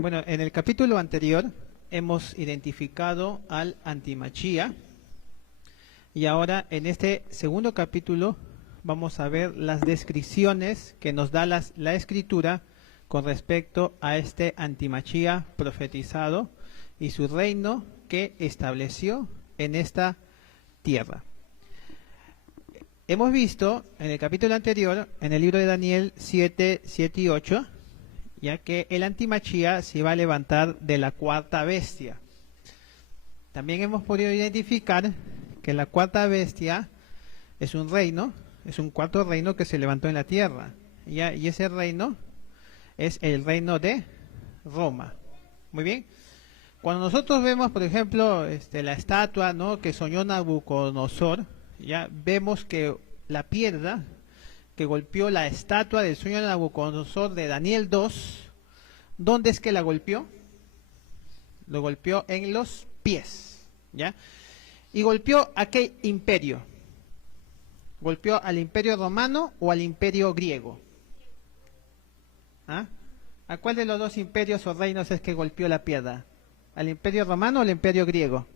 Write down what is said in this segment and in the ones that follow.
Bueno, en el capítulo anterior hemos identificado al antimachía y ahora en este segundo capítulo vamos a ver las descripciones que nos da la escritura con respecto a este antimachía profetizado y su reino que estableció en esta tierra. Hemos visto en el capítulo anterior, en el libro de Daniel 7, 7 y 8, ya que el antimachía se va a levantar de la cuarta bestia. También hemos podido identificar que la cuarta bestia es un reino, es un cuarto reino que se levantó en la tierra, ¿ya? Y ese reino es el reino de Roma. Muy bien. Cuando nosotros vemos, por ejemplo, la estatua, ¿no?, que soñó Nabucodonosor, ya vemos que la piedra que golpeó la estatua del sueño de Nabucodonosor de Daniel 2, ¿dónde es que la golpeó? Lo golpeó en los pies, ¿ya? Y golpeó ¿a qué imperio? ¿Golpeó al imperio romano o al imperio griego? ¿Ah? ¿A cuál de los dos imperios o reinos es que golpeó la piedra? ¿Al imperio romano o al imperio griego?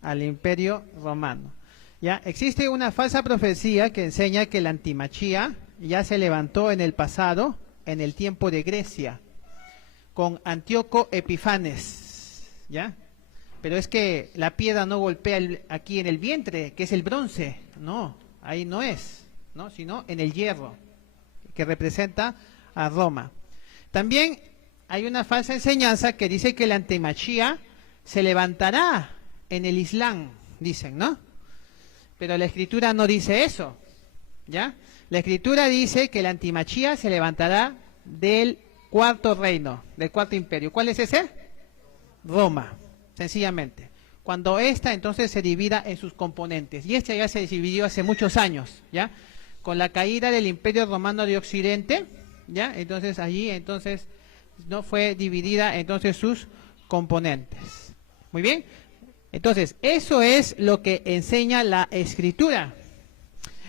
Al imperio romano. Ya existe una falsa profecía que enseña que el antimachía ya se levantó en el pasado, en el tiempo de Grecia, con Antíoco Epifanes, ¿ya? Pero es que la piedra no golpea aquí en el vientre, que es el bronce, no, ahí no es, ¿no?, sino en el hierro, que representa a Roma. También hay una falsa enseñanza que dice que el antimachía se levantará en el Islam, dicen, ¿no? Pero la escritura no dice eso, ¿ya? La escritura dice que el antimachía se levantará del cuarto reino, del cuarto imperio. ¿Cuál es ese? Roma, sencillamente. Cuando esta entonces se divida en sus componentes. Y esta ya se dividió hace muchos años, ¿ya? Con la caída del Imperio Romano de Occidente, ¿ya? Entonces allí entonces no fue dividida entonces sus componentes. Muy bien. Entonces, eso es lo que enseña la escritura.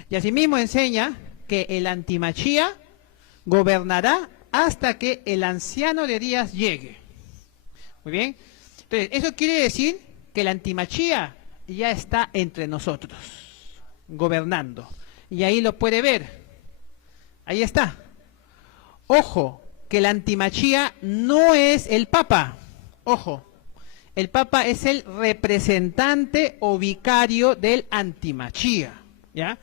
Y asimismo enseña que el antimachía gobernará hasta que el anciano de días llegue. Muy bien. Entonces, eso quiere decir que el antimachía ya está entre nosotros, gobernando. Y ahí lo puede ver. Ahí está. Ojo, que el antimachía no es el Papa. Ojo. El Papa es el representante o vicario del antimachía, ¿ya?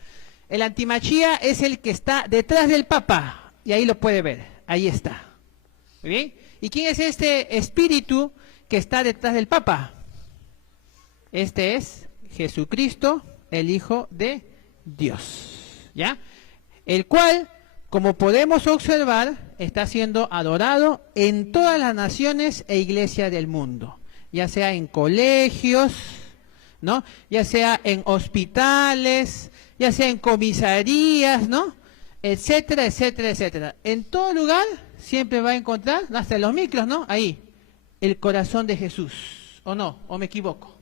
El antimachía es el que está detrás del Papa, y ahí lo puede ver, ahí está. ¿Muy bien? ¿Y quién es este espíritu que está detrás del Papa? Este es Jesucristo, el Hijo de Dios, ¿ya? El cual, como podemos observar, está siendo adorado en todas las naciones e iglesias del mundo. Ya sea en colegios, ¿no?, ya sea en hospitales, ya sea en comisarías, ¿no?, etcétera, etcétera, etcétera. En todo lugar siempre va a encontrar, hasta en los micros, ¿no?, ahí, el corazón de Jesús, ¿o no? ¿O me equivoco?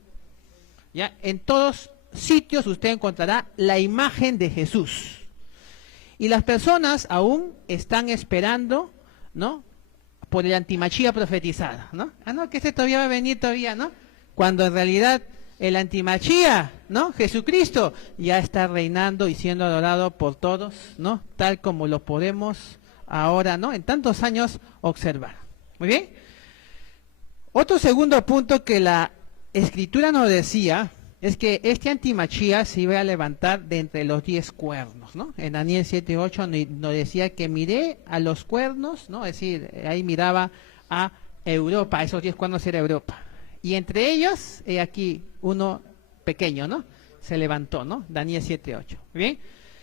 Ya, en todos sitios usted encontrará la imagen de Jesús. Y las personas aún están esperando, ¿no?, por el antimachía profetizada, ¿no? Ah, no, que este todavía va a venir todavía, ¿no? Cuando en realidad el antimachía, ¿no?, Jesucristo, ya está reinando y siendo adorado por todos, ¿no?, tal como lo podemos ahora, ¿no?, en tantos años observar. Muy bien. Otro segundo punto que la escritura nos decía es que este antimachía se iba a levantar de entre los 10 cuernos, ¿no? En Daniel 7:8 nos decía que miré a los cuernos, ¿no? Es decir, ahí miraba a Europa, esos 10 cuernos era Europa. Y entre ellos, aquí uno pequeño, ¿no?, se levantó, ¿no? Daniel 7:8. ¿Bien?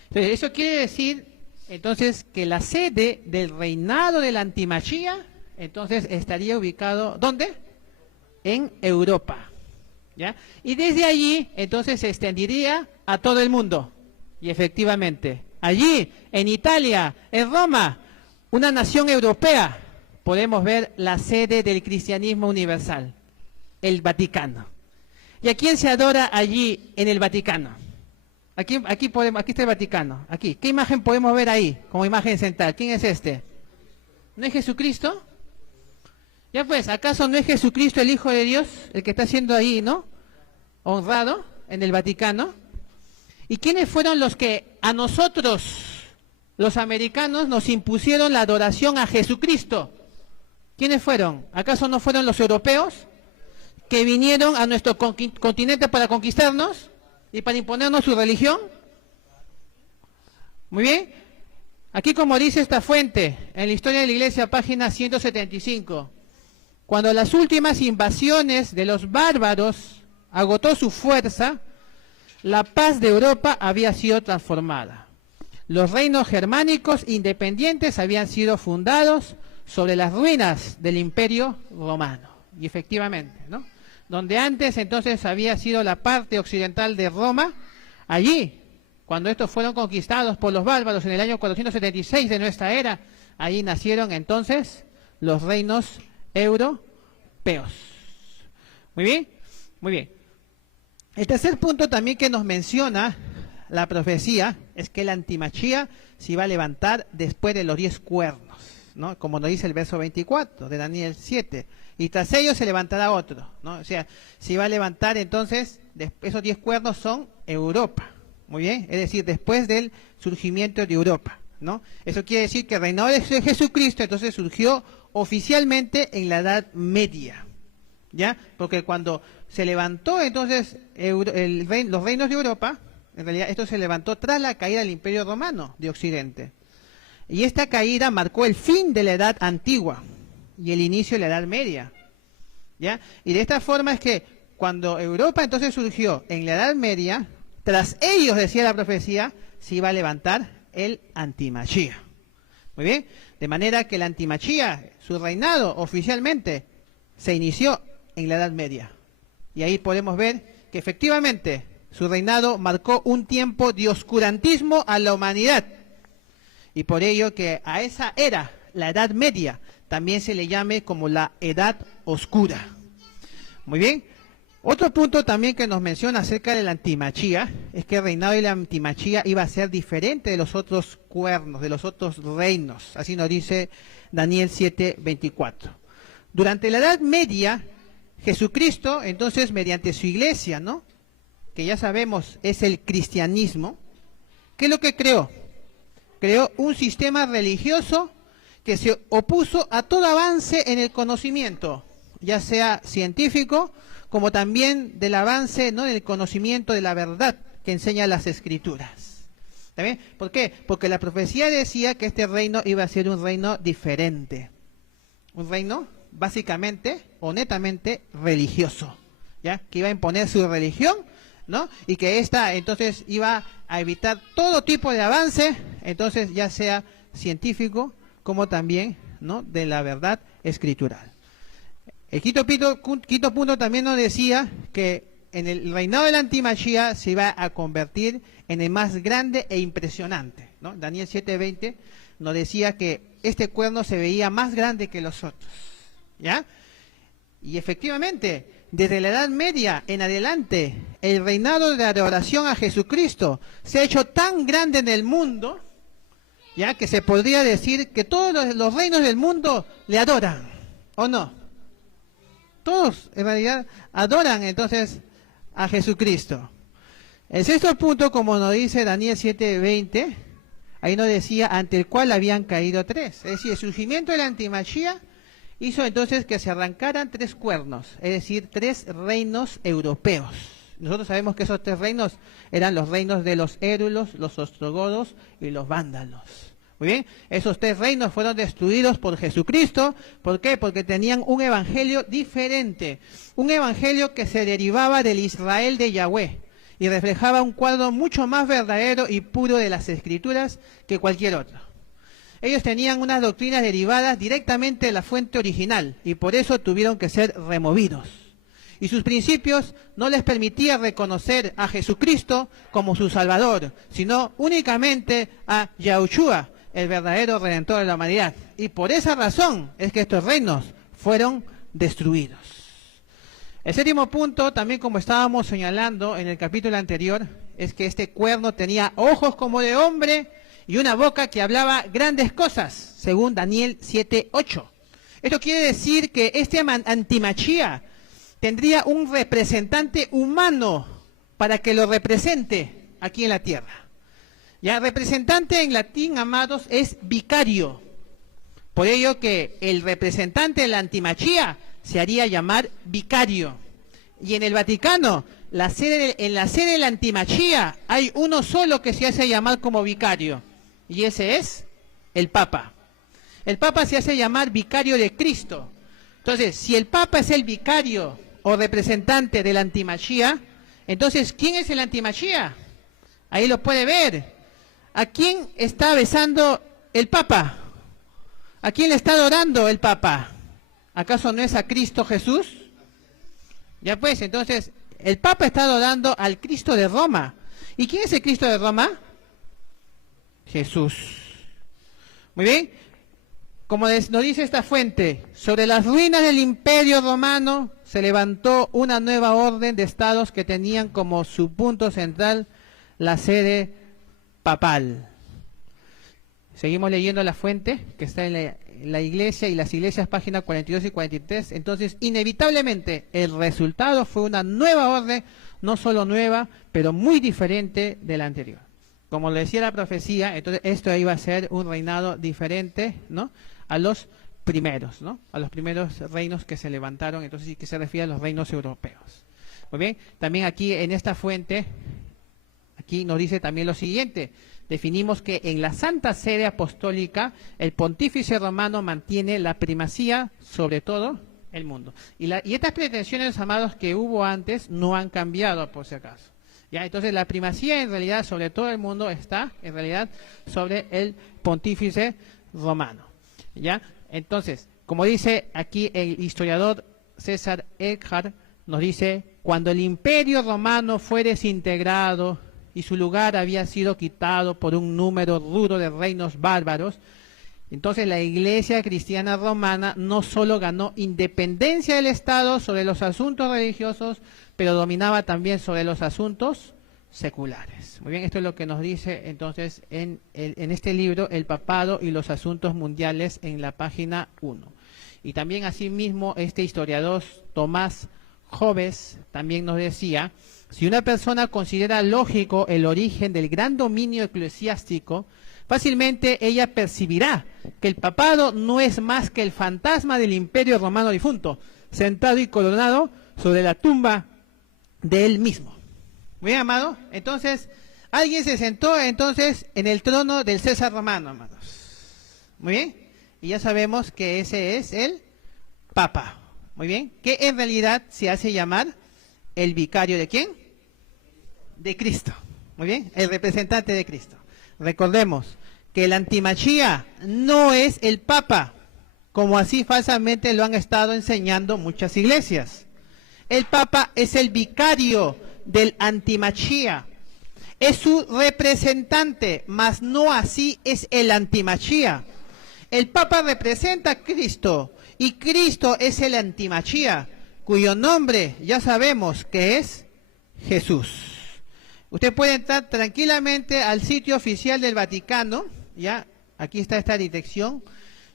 Entonces, eso quiere decir, entonces, que la sede del reinado del antimachía, entonces, estaría ubicado, ¿dónde? En Europa. ¿Ya? Y desde allí, entonces, se extendería a todo el mundo. Y efectivamente, allí, en Italia, en Roma, una nación europea, podemos ver la sede del cristianismo universal, el Vaticano. ¿Y a quién se adora allí en el Vaticano? Aquí está el Vaticano. Aquí. ¿Qué imagen podemos ver ahí como imagen central? ¿Quién es este? ¿No es Jesucristo? Ya pues, ¿acaso no es Jesucristo el Hijo de Dios el que está siendo ahí, ¿no? Honrado en el Vaticano. ¿Y quiénes fueron los que a nosotros, los americanos, nos impusieron la adoración a Jesucristo? ¿Quiénes fueron? ¿Acaso no fueron los europeos que vinieron a nuestro continente para conquistarnos y para imponernos su religión? Muy bien. Aquí, como dice esta fuente, en la historia de la Iglesia, página 175, cuando las últimas invasiones de los bárbaros agotó su fuerza, la paz de Europa había sido transformada. Los reinos germánicos independientes habían sido fundados sobre las ruinas del Imperio Romano. Y efectivamente, ¿no? Donde antes entonces había sido la parte occidental de Roma, allí, cuando estos fueron conquistados por los bárbaros en el año 476 de nuestra era, allí nacieron entonces los reinos europeos. Muy bien, muy bien. El tercer punto también que nos menciona la profecía es que el antimachía se iba a levantar después de los 10 cuernos, ¿no? Como nos dice el verso 24 de Daniel 7. Y tras ellos se levantará otro, ¿no? O sea, se iba a levantar entonces, esos 10 cuernos son Europa. Muy bien, es decir, después del surgimiento de Europa, ¿no? Eso quiere decir que el reinado de Jesucristo entonces surgió oficialmente en la Edad Media, ¿ya? Porque cuando se levantó entonces los reinos de Europa, en realidad esto se levantó tras la caída del Imperio Romano de Occidente. Y esta caída marcó el fin de la Edad Antigua y el inicio de la Edad Media, ¿ya? Y de esta forma es que cuando Europa entonces surgió en la Edad Media, tras ellos, decía la profecía, se iba a levantar el antimachía. Muy bien, de manera que el antimachía, su reinado oficialmente, se inició en la Edad Media. Y ahí podemos ver que efectivamente su reinado marcó un tiempo de oscurantismo a la humanidad. Y por ello que a esa era, la Edad Media, también se le llame como la Edad Oscura. Muy bien. Otro punto también que nos menciona acerca del antimachía es que el reinado de la antimachía iba a ser diferente de los otros cuernos, de los otros reinos. Así nos dice Daniel 7:24. Durante la Edad Media, Jesucristo, entonces, mediante su iglesia, ¿no?, que ya sabemos es el cristianismo, ¿qué es lo que creó? Creó un sistema religioso que se opuso a todo avance en el conocimiento, ya sea científico, como también del avance, ¿no?, del conocimiento de la verdad que enseña las Escrituras. ¿También? ¿Por qué? Porque la profecía decía que este reino iba a ser un reino diferente, un reino básicamente o netamente religioso, ¿ya? Que iba a imponer su religión, ¿no? Y que esta entonces iba a evitar todo tipo de avance, entonces ya sea científico como también, ¿no?, de la verdad escritural. El quinto punto también nos decía que en el reinado del antimachía se iba a convertir en el más grande e impresionante, ¿no? Daniel 7:20 nos decía que este cuerno se veía más grande que los otros, ¿ya? Y efectivamente, desde la Edad Media en adelante, el reinado de adoración a Jesucristo se ha hecho tan grande en el mundo, ya que se podría decir que todos los reinos del mundo le adoran, ¿o no? Todos en realidad adoran entonces a Jesucristo. El sexto punto, como nos dice Daniel 7:20, ahí nos decía ante el cual habían caído 3. Es decir, el surgimiento del antimachía hizo entonces que se arrancaran 3 cuernos, es decir, 3 reinos europeos. Nosotros sabemos que esos 3 reinos eran los reinos de los érulos, los ostrogodos y los vándalos. Muy bien, esos 3 reinos fueron destruidos por Jesucristo. ¿Por qué? Porque tenían un evangelio diferente, un evangelio que se derivaba del Israel de Yahweh y reflejaba un cuadro mucho más verdadero y puro de las Escrituras que cualquier otro. Ellos tenían unas doctrinas derivadas directamente de la fuente original y por eso tuvieron que ser removidos. Y sus principios no les permitían reconocer a Jesucristo como su Salvador, sino únicamente a Yahushua, el verdadero Redentor de la humanidad. Y por esa razón es que estos reinos fueron destruidos. El séptimo punto, también como estábamos señalando en el capítulo anterior, es que este cuerno tenía ojos como de hombre y una boca que hablaba grandes cosas, según Daniel 7:8. Esto quiere decir que este antimachía tendría un representante humano para que lo represente aquí en la tierra. Ya, representante en latín, amados, es vicario. Por ello que el representante de la antimachía se haría llamar vicario. Y en el Vaticano, en la sede de la antimachía, hay uno solo que se hace llamar como vicario. Y ese es el Papa. El Papa se hace llamar vicario de Cristo. Entonces, si el Papa es el vicario o representante de la antimachía, entonces, ¿quién es el antimachía? Ahí lo puede ver. ¿A quién está besando el Papa? ¿A quién le está adorando el Papa? ¿Acaso no es a Cristo Jesús? Ya pues, entonces, el Papa está adorando al Cristo de Roma. ¿Y quién es el Cristo de Roma? Jesús. Muy bien. Como nos dice esta fuente, sobre las ruinas del Imperio Romano se levantó una nueva orden de estados que tenían como su punto central la sede papal. Seguimos leyendo la fuente que está en la iglesia y las iglesias, páginas 42 y 43. Entonces, inevitablemente, el resultado fue una nueva orden, no solo nueva, pero muy diferente de la anterior. Como lo decía la profecía, entonces esto iba a ser un reinado diferente, ¿no?, a los primeros, ¿no?, a los primeros reinos que se levantaron, entonces sí que se refiere a los reinos europeos. Muy bien, también aquí en esta fuente, aquí nos dice también lo siguiente: definimos que en la Santa Sede Apostólica el pontífice romano mantiene la primacía sobre todo el mundo. Y estas pretensiones, amados, que hubo antes no han cambiado, por si acaso. ¿Ya? Entonces la primacía en realidad sobre todo el mundo está en realidad sobre el pontífice romano. ¿Ya? Entonces, como dice aquí el historiador César Eckhart, nos dice: cuando el Imperio Romano fue desintegrado y su lugar había sido quitado por un número rudo de reinos bárbaros, entonces la Iglesia cristiana romana no solo ganó independencia del Estado sobre los asuntos religiosos, pero dominaba también sobre los asuntos seculares. Muy bien, esto es lo que nos dice entonces en este libro, El Papado y los Asuntos Mundiales, en la página 1. Y también asimismo este historiador Tomás Hobbes también nos decía: si una persona considera lógico el origen del gran dominio eclesiástico, fácilmente ella percibirá que el papado no es más que el fantasma del Imperio Romano difunto, sentado y coronado sobre la tumba de él mismo. Muy bien, amado. Entonces, alguien se sentó entonces en el trono del César romano, amados. Muy bien. Y ya sabemos que ese es el Papa. Muy bien. Que en realidad se hace llamar el vicario ¿de quién? De Cristo. Muy bien. El representante de Cristo. Recordemos que el antimachía no es el Papa, como así falsamente lo han estado enseñando muchas iglesias. El Papa es el vicario del antimachía. Es su representante, mas no así es el antimachía. El Papa representa a Cristo y Cristo es el antimachía, cuyo nombre ya sabemos que es Jesús. Usted puede entrar tranquilamente al sitio oficial del Vaticano, ya, aquí está esta dirección,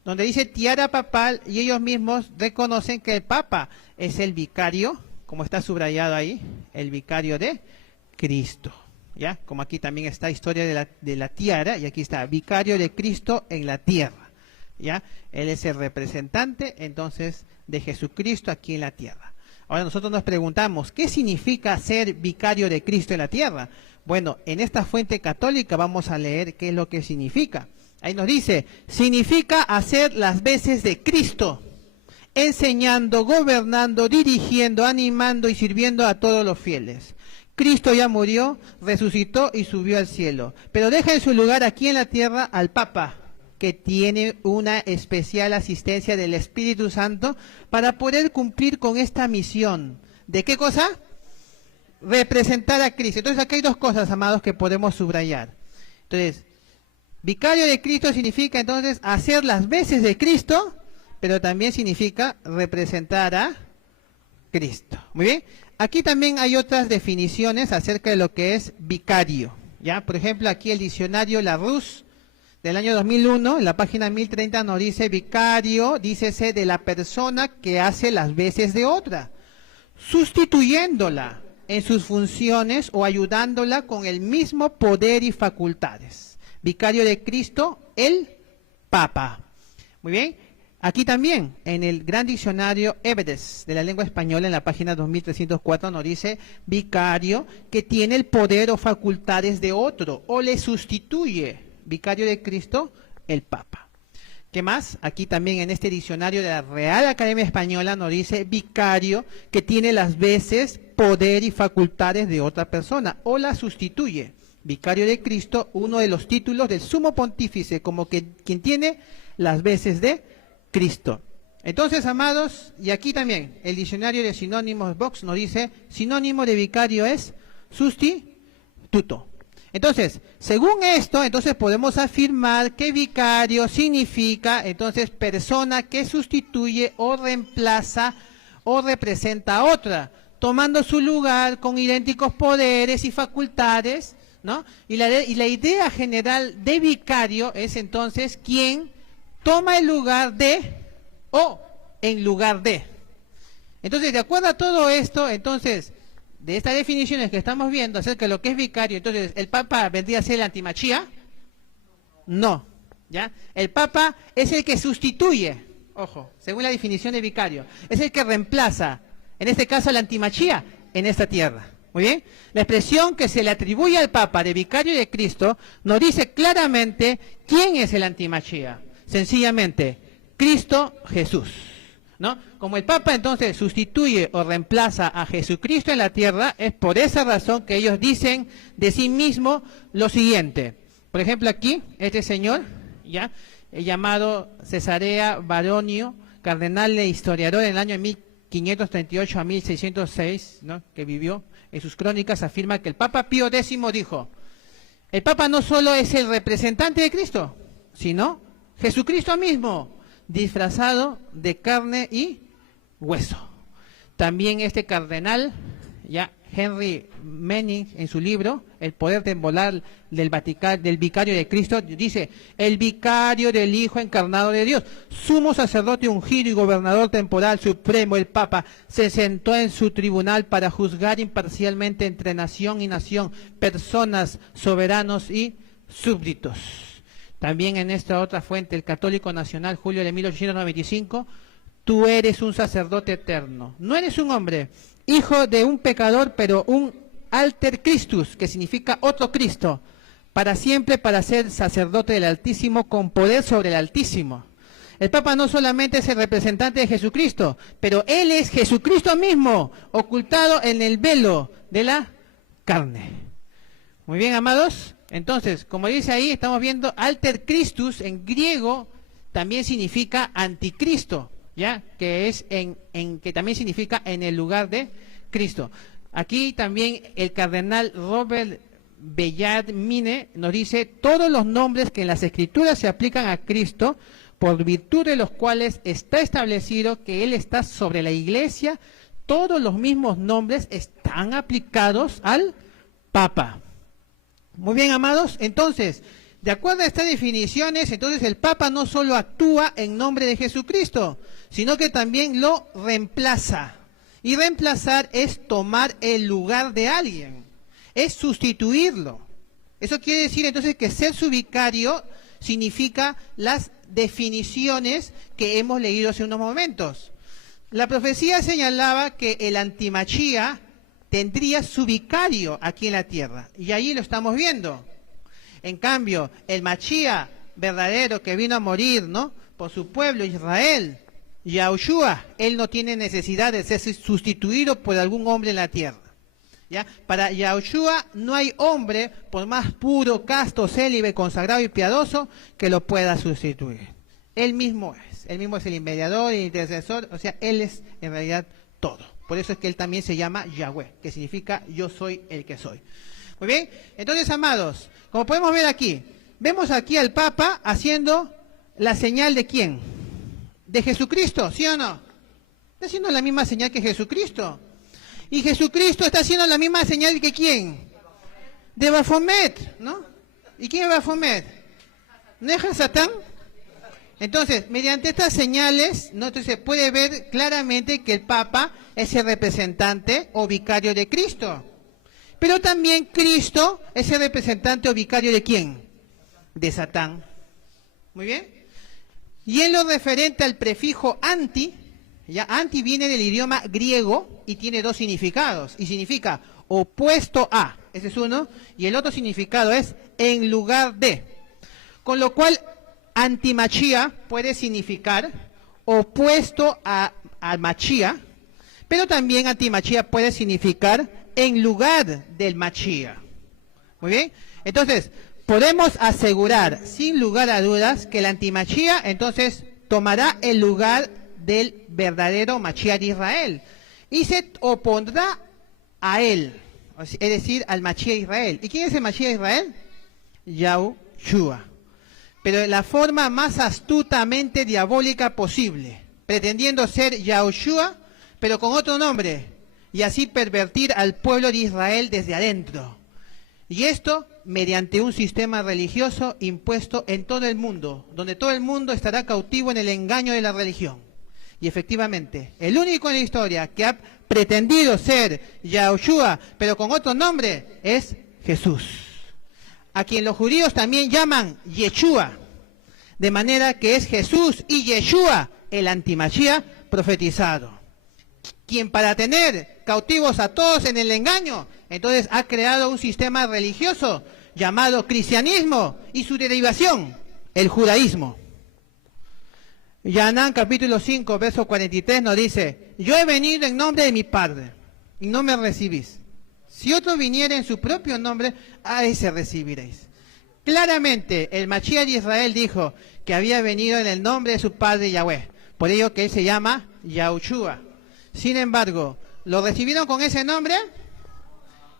donde dice tiara papal, y ellos mismos reconocen que el Papa es el vicario, como está subrayado ahí, el vicario de Cristo. ¿Ya? Como aquí también está historia de la tiara, y aquí está vicario de Cristo en la tierra. ¿Ya? Él es el representante entonces de Jesucristo aquí en la tierra. Ahora nosotros nos preguntamos, ¿qué significa ser vicario de Cristo en la tierra? Bueno, en esta fuente católica vamos a leer qué es lo que significa. Ahí nos dice: significa hacer las veces de Cristo, enseñando, gobernando, dirigiendo, animando y sirviendo a todos los fieles. Cristo ya murió, resucitó y subió al cielo, pero deja en su lugar aquí en la tierra al Papa, que tiene una especial asistencia del Espíritu Santo para poder cumplir con esta misión. ¿De qué cosa? Representar a Cristo. Entonces aquí hay dos cosas, amados, que podemos subrayar. Entonces, vicario de Cristo significa entonces hacer las veces de Cristo, pero también significa representar a Cristo. Muy bien. Aquí también hay otras definiciones acerca de lo que es vicario. ¿Ya? Por ejemplo, aquí el diccionario Larousse del año 2001, en la página 1030 nos dice vicario, dícese de la persona que hace las veces de otra, sustituyéndola en sus funciones o ayudándola con el mismo poder y facultades. Vicario de Cristo, el Papa. Muy bien. Aquí también, en el Gran Diccionario Everest de la lengua española, en la página 2304, nos dice vicario que tiene el poder o facultades de otro o le sustituye. Vicario de Cristo, el Papa. ¿Qué más? Aquí también en este diccionario de la Real Academia Española nos dice vicario que tiene las veces, poder y facultades de otra persona o la sustituye. Vicario de Cristo, uno de los títulos del sumo pontífice, como que quien tiene las veces de Cristo. Entonces, amados, y aquí también el diccionario de sinónimos Vox nos dice sinónimo de vicario es sustituto. Entonces, según esto, entonces podemos afirmar que vicario significa entonces persona que sustituye o reemplaza o representa a otra, tomando su lugar con idénticos poderes y facultades, ¿no? Y la idea general de vicario es entonces quien toma el lugar de o en lugar de. Entonces, de acuerdo a todo esto, entonces, de estas definiciones que estamos viendo acerca de lo que es vicario, entonces, ¿el Papa vendría a ser el antimachía? No, ¿ya? El Papa es el que sustituye, ojo, según la definición de vicario, es el que reemplaza, en este caso, la antimachía en esta tierra. Muy bien, la expresión que se le atribuye al Papa de vicario de Cristo nos dice claramente quién es el antimachía. Sencillamente, Cristo Jesús, ¿no? Como el Papa entonces sustituye o reemplaza a Jesucristo en la tierra, es por esa razón que ellos dicen de sí mismos lo siguiente. Por ejemplo, aquí, este señor, ya, llamado Cesarea Baronio, cardenal e historiador en el año 1538 a 1606, ¿no?, que vivió, en sus crónicas afirma que el Papa Pío X dijo, el Papa no solo es el representante de Cristo, sino Jesucristo mismo, disfrazado de carne y hueso. También este cardenal, ya Henry Manning, en su libro, El poder temporal del vicario de Cristo, dice, el vicario del Hijo encarnado de Dios, sumo sacerdote ungido y gobernador temporal supremo, el Papa, se sentó en su tribunal para juzgar imparcialmente entre nación y nación, personas, soberanos y súbditos. También en esta otra fuente, el Católico Nacional, julio de 1895, tú eres un sacerdote eterno. No eres un hombre, hijo de un pecador, pero un alter Christus, que significa otro Cristo, para siempre para ser sacerdote del Altísimo con poder sobre el Altísimo. El Papa no solamente es el representante de Jesucristo, pero Él es Jesucristo mismo, ocultado en el velo de la carne. Muy bien, amados. Entonces, como dice ahí, estamos viendo alter Christus en griego también significa anticristo, ¿ya? Que es que también significa en el lugar de Cristo. Aquí también el cardenal Robert Bellarmine nos dice todos los nombres que en las Escrituras se aplican a Cristo, por virtud de los cuales está establecido que Él está sobre la Iglesia, todos los mismos nombres están aplicados al Papa. Muy bien, amados, entonces, de acuerdo a estas definiciones, entonces el Papa no solo actúa en nombre de Jesucristo, sino que también lo reemplaza. Y reemplazar es tomar el lugar de alguien, es sustituirlo. Eso quiere decir entonces que ser su vicario significa las definiciones que hemos leído hace unos momentos. La profecía señalaba que el antimachía tendría su vicario aquí en la tierra, y ahí lo estamos viendo. En cambio, el Machía verdadero que vino a morir, ¿no?, por su pueblo Israel, Yahushua, él no tiene necesidad de ser sustituido por algún hombre en la tierra. ¿Ya? Para Yahushua no hay hombre, por más puro, casto, célibe, consagrado y piadoso, que lo pueda sustituir. Él mismo es el mediador, el intercesor, o sea, él es en realidad todo. Por eso es que él también se llama Yahweh, que significa yo soy el que soy. Muy bien, entonces, amados, como podemos ver aquí, vemos aquí al Papa haciendo la señal de ¿quién? De Jesucristo, ¿sí o no? Está haciendo la misma señal que Jesucristo. Y Jesucristo está haciendo la misma señal que ¿quién? De Baphomet, ¿no? ¿Y quién es Baphomet? ¿No es Hasatán? Entonces, mediante estas señales, ¿no? Entonces, se puede ver claramente que el Papa es el representante o vicario de Cristo. Pero también Cristo es el representante o vicario de ¿quién? De Satán. Muy bien. Y en lo referente al prefijo anti, ya anti viene del idioma griego y tiene dos significados. Y significa opuesto a, ese es uno, y el otro significado es en lugar de. Con lo cual, antimachía puede significar opuesto a machía, pero también antimachía puede significar en lugar del machía. Muy bien. Entonces, podemos asegurar sin lugar a dudas que la antimachía entonces tomará el lugar del verdadero machía de Israel y se opondrá a él, es decir, al machía de Israel. ¿Y quién es el machía de Israel? Yahushua. Pero de la forma más astutamente diabólica posible, pretendiendo ser Yahushua, pero con otro nombre, y así pervertir al pueblo de Israel desde adentro. Y esto mediante un sistema religioso impuesto en todo el mundo, donde todo el mundo estará cautivo en el engaño de la religión. Y efectivamente, el único en la historia que ha pretendido ser Yahushua, pero con otro nombre, es Jesús, a quien los judíos también llaman Yeshua, de manera que es Jesús y Yeshua, el antimachía profetizado, quien para tener cautivos a todos en el engaño, entonces ha creado un sistema religioso llamado cristianismo y su derivación, el judaísmo. Yanán capítulo 5, verso 43 nos dice: yo he venido en nombre de mi Padre y no me recibís. Si otro viniera en su propio nombre, a ese recibiréis. Claramente el Mashiach de Israel dijo que había venido en el nombre de su Padre Yahweh, por ello que él se llama Yahushua. Sin embargo, ¿lo recibieron con ese nombre?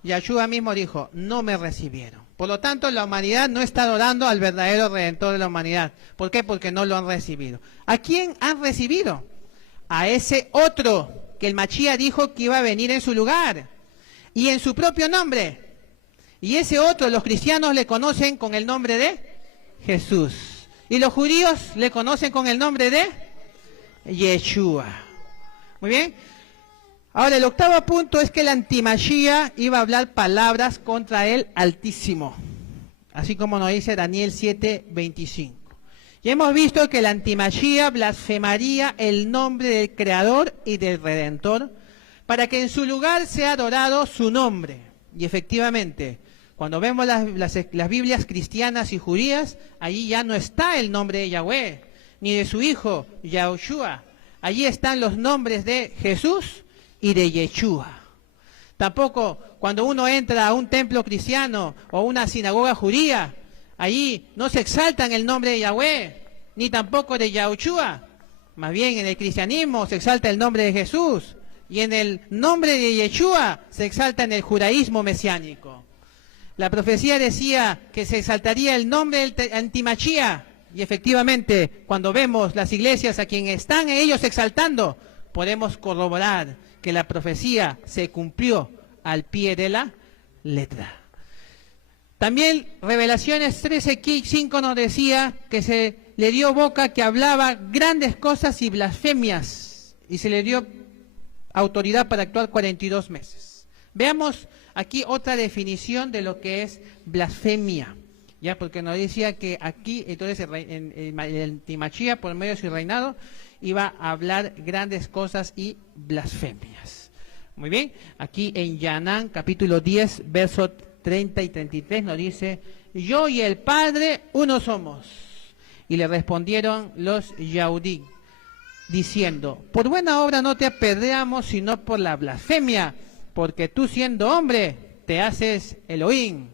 Yahshua mismo dijo, no me recibieron. Por lo tanto, la humanidad no está adorando al verdadero Redentor de la humanidad. ¿Por qué? Porque no lo han recibido. ¿A quién han recibido? A ese otro que el Mashiach dijo que iba a venir en su lugar y en su propio nombre. Y ese otro, los cristianos le conocen con el nombre de Jesús. Y los judíos le conocen con el nombre de Yeshua. Muy bien. Ahora, el octavo punto es que el antimachía iba a hablar palabras contra el Altísimo, así como nos dice Daniel 7:25. Y hemos visto que el antimachía blasfemaría el nombre del Creador y del Redentor para que en su lugar sea adorado su nombre. Y efectivamente, cuando vemos las Biblias cristianas y judías, allí ya no está el nombre de Yahweh, ni de su hijo Yahushua. Allí están los nombres de Jesús y de Yeshua. Tampoco cuando uno entra a un templo cristiano o una sinagoga judía, allí no se exaltan el nombre de Yahweh, ni tampoco de Yahushua. Más bien en el cristianismo se exalta el nombre de Jesús, y en el nombre de Yeshua se exalta en el judaísmo mesiánico. La profecía decía que se exaltaría el nombre del antimachía, y efectivamente cuando vemos las iglesias a quien están ellos exaltando, podemos corroborar que la profecía se cumplió al pie de la letra. También Revelaciones 13:5 nos decía que se le dio boca que hablaba grandes cosas y blasfemias, y se le dio autoridad para actuar 42 meses. Veamos aquí otra definición de lo que es blasfemia, ya porque nos decía que aquí entonces el antimachía por medio de su reinado iba a hablar grandes cosas y blasfemias. Muy bien, aquí en Yanán capítulo 10, versos 30 y 33 nos dice, yo y el Padre uno somos. Y le respondieron los Yahudí, diciendo, por buena obra no te apedreamos, sino por la blasfemia, porque tú siendo hombre te haces Elohim.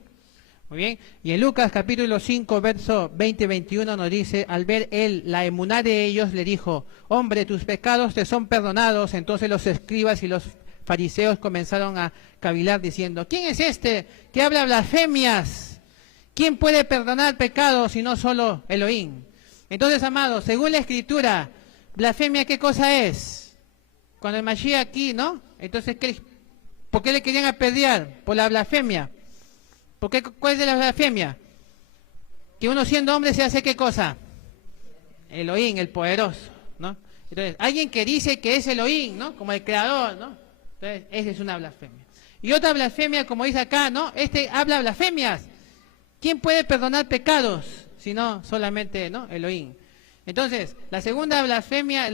Muy bien, y en Lucas capítulo 5, verso 20-21 nos dice, al ver él la emuná de ellos, le dijo, hombre, tus pecados te son perdonados. Entonces los escribas y los fariseos comenzaron a cavilar diciendo, ¿quién es este que habla blasfemias? ¿Quién puede perdonar pecados si no solo Elohim? Entonces, amados, según la escritura, blasfemia, ¿qué cosa es? Cuando el Mashiach aquí, ¿no? Entonces, ¿por qué le querían apedrear? Por la blasfemia. ¿Por qué? ¿Cuál es de la blasfemia? Que uno siendo hombre se hace ¿qué cosa? Elohim, el poderoso, ¿no? Entonces, alguien que dice que es Elohim, ¿no? Como el creador, ¿no? Entonces, esa es una blasfemia. Y otra blasfemia, como dice acá, ¿no? Este habla blasfemias. ¿Quién puede perdonar pecados? Si no, solamente, ¿no? Elohim. Entonces, la segunda blasfemia,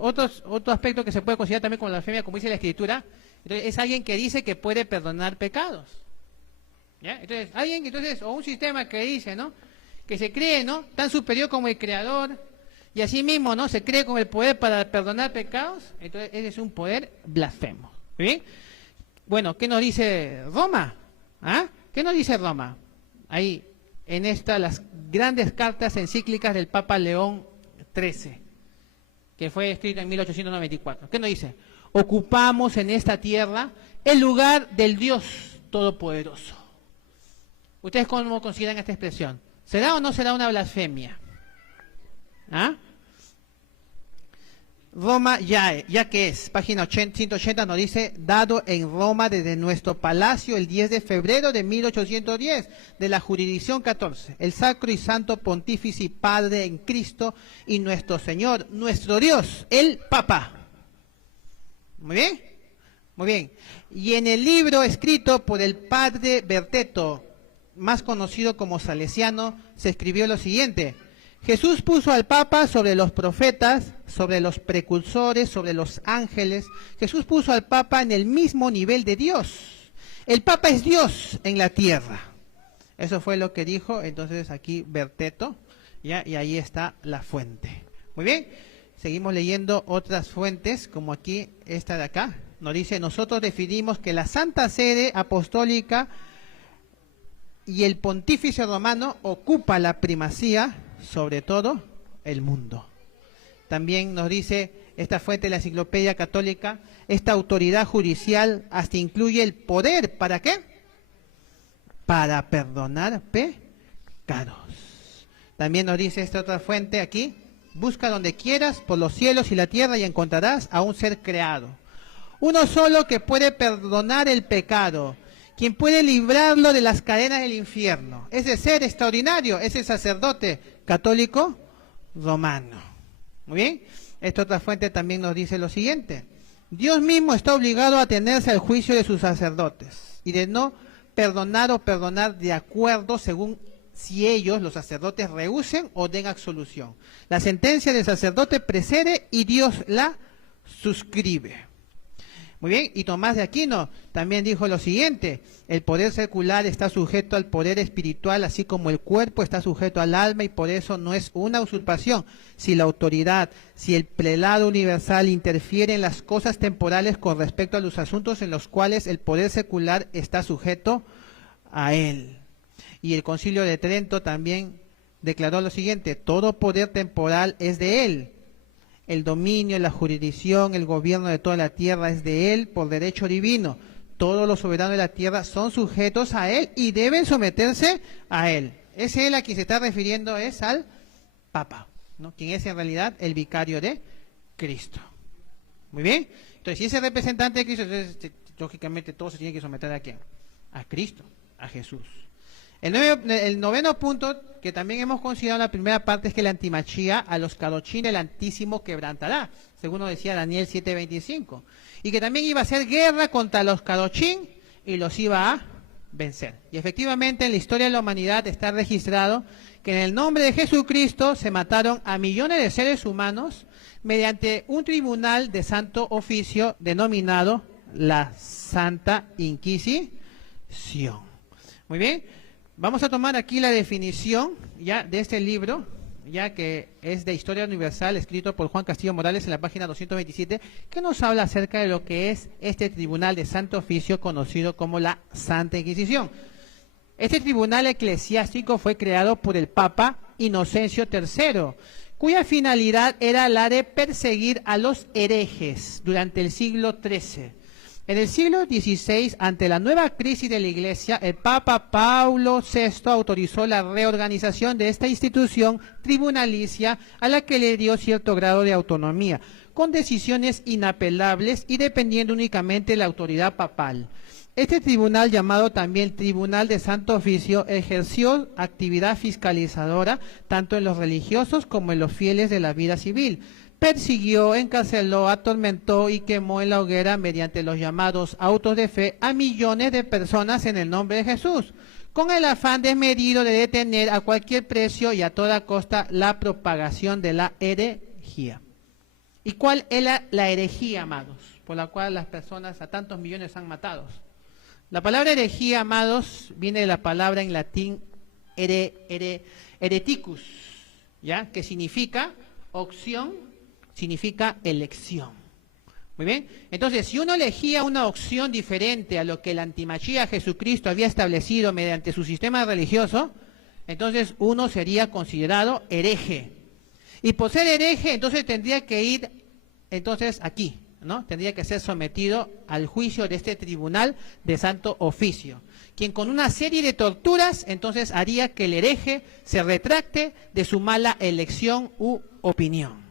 otro aspecto que se puede considerar también como blasfemia, como dice la Escritura, entonces, es alguien que dice que puede perdonar pecados. ¿Ya? Entonces, o un sistema que dice, ¿no? Que se cree, ¿no? Tan superior como el Creador, y así mismo, ¿no? Se cree con el poder para perdonar pecados, entonces ese es un poder blasfemo. ¿Bien? Bueno, ¿qué nos dice Roma? ¿Ah? ¿Qué nos dice Roma? Ahí, en las grandes cartas encíclicas del Papa León XIII, que fue escrito en 1894. ¿Qué nos dice? Ocupamos en esta tierra el lugar del Dios Todopoderoso. ¿Ustedes cómo consideran esta expresión? ¿Será o no será una blasfemia? ¿Ah? Roma ya que es, página 180 nos dice, dado en Roma desde nuestro palacio el 10 de febrero de 1810, de la jurisdicción 14, el sacro y santo pontífice y padre en Cristo y nuestro Señor, nuestro Dios, el Papa. Muy bien, muy bien. Y en el libro escrito por el padre Berteto, más conocido como Salesiano, se escribió lo siguiente: Jesús puso al Papa sobre los profetas, sobre los precursores, sobre los ángeles. Jesús puso al Papa en el mismo nivel de Dios. El Papa es Dios en la tierra. Eso fue lo que dijo entonces aquí Berteto, ¿ya? Y ahí está la fuente. Muy bien, seguimos leyendo otras fuentes, como aquí esta de acá. Nos dice, nosotros definimos que la Santa Sede Apostólica y el Pontífice Romano ocupa la primacía sobre todo el mundo. También nos dice esta fuente de la Enciclopedia Católica, esta autoridad judicial hasta incluye el poder, ¿para qué? Para perdonar pecados. También nos dice esta otra fuente aquí, busca donde quieras, por los cielos y la tierra, y encontrarás a un ser creado. Uno solo que puede perdonar el pecado, quien puede librarlo de las cadenas del infierno. Ese ser extraordinario es el sacerdote católico romano. Muy bien, esta otra fuente también nos dice lo siguiente: Dios mismo está obligado a atenerse al juicio de sus sacerdotes y de no perdonar o perdonar de acuerdo según si ellos, los sacerdotes, rehúsen o den absolución. La sentencia del sacerdote precede y Dios la suscribe. Muy bien, y Tomás de Aquino también dijo lo siguiente: el poder secular está sujeto al poder espiritual, así como el cuerpo está sujeto al alma, y por eso no es una usurpación si la autoridad, si el prelado universal interfiere en las cosas temporales con respecto a los asuntos en los cuales el poder secular está sujeto a él. Y el Concilio de Trento también declaró lo siguiente: todo poder temporal es de él. El dominio, la jurisdicción, el gobierno de toda la tierra es de él por derecho divino. Todos los soberanos de la tierra son sujetos a él y deben someterse a él. Ese él a quien se está refiriendo es al Papa, ¿no? Quien es en realidad el vicario de Cristo. Muy bien. Entonces, si ese representante de Cristo, entonces, lógicamente todos se tienen que someter a ¿quién? A Cristo, a Jesús. El noveno punto, que también hemos considerado en la primera parte, es que la antimachía a los Kadoshim el Altísimo quebrantará, según nos decía Daniel 7:25, y que también iba a hacer guerra contra los Kadoshim y los iba a vencer. Y efectivamente en la historia de la humanidad está registrado que en el nombre de Jesucristo se mataron a millones de seres humanos mediante un tribunal de santo oficio denominado la Santa Inquisición. Muy bien. Vamos a tomar aquí la definición ya de este libro, ya que es de Historia Universal, escrito por Juan Castillo Morales en la página 227, que nos habla acerca de lo que es este tribunal de santo oficio conocido como la Santa Inquisición. Este tribunal eclesiástico fue creado por el Papa Inocencio III, cuya finalidad era la de perseguir a los herejes durante el siglo XIII. En el siglo XVI, ante la nueva crisis de la Iglesia, el Papa Paulo VI autorizó la reorganización de esta institución tribunalicia a la que le dio cierto grado de autonomía, con decisiones inapelables y dependiendo únicamente de la autoridad papal. Este tribunal, llamado también Tribunal de Santo Oficio, ejerció actividad fiscalizadora tanto en los religiosos como en los fieles de la vida civil. Persiguió, encarceló, atormentó y quemó en la hoguera mediante los llamados autos de fe a millones de personas en el nombre de Jesús, con el afán desmedido de detener a cualquier precio y a toda costa la propagación de la herejía. ¿Y cuál es la herejía, amados, por la cual las personas, a tantos millones, han matado? La palabra herejía, amados, viene de la palabra en latín hereticus, ¿ya? Que significa opción, significa elección. Muy bien, entonces si uno elegía una opción diferente a lo que el antimachía Jesucristo había establecido mediante su sistema religioso, entonces uno sería considerado hereje. Y por ser hereje, entonces tendría que ir aquí, ¿no? Tendría que ser sometido al juicio de este tribunal de santo oficio, quien con una serie de torturas entonces haría que el hereje se retracte de su mala elección u opinión.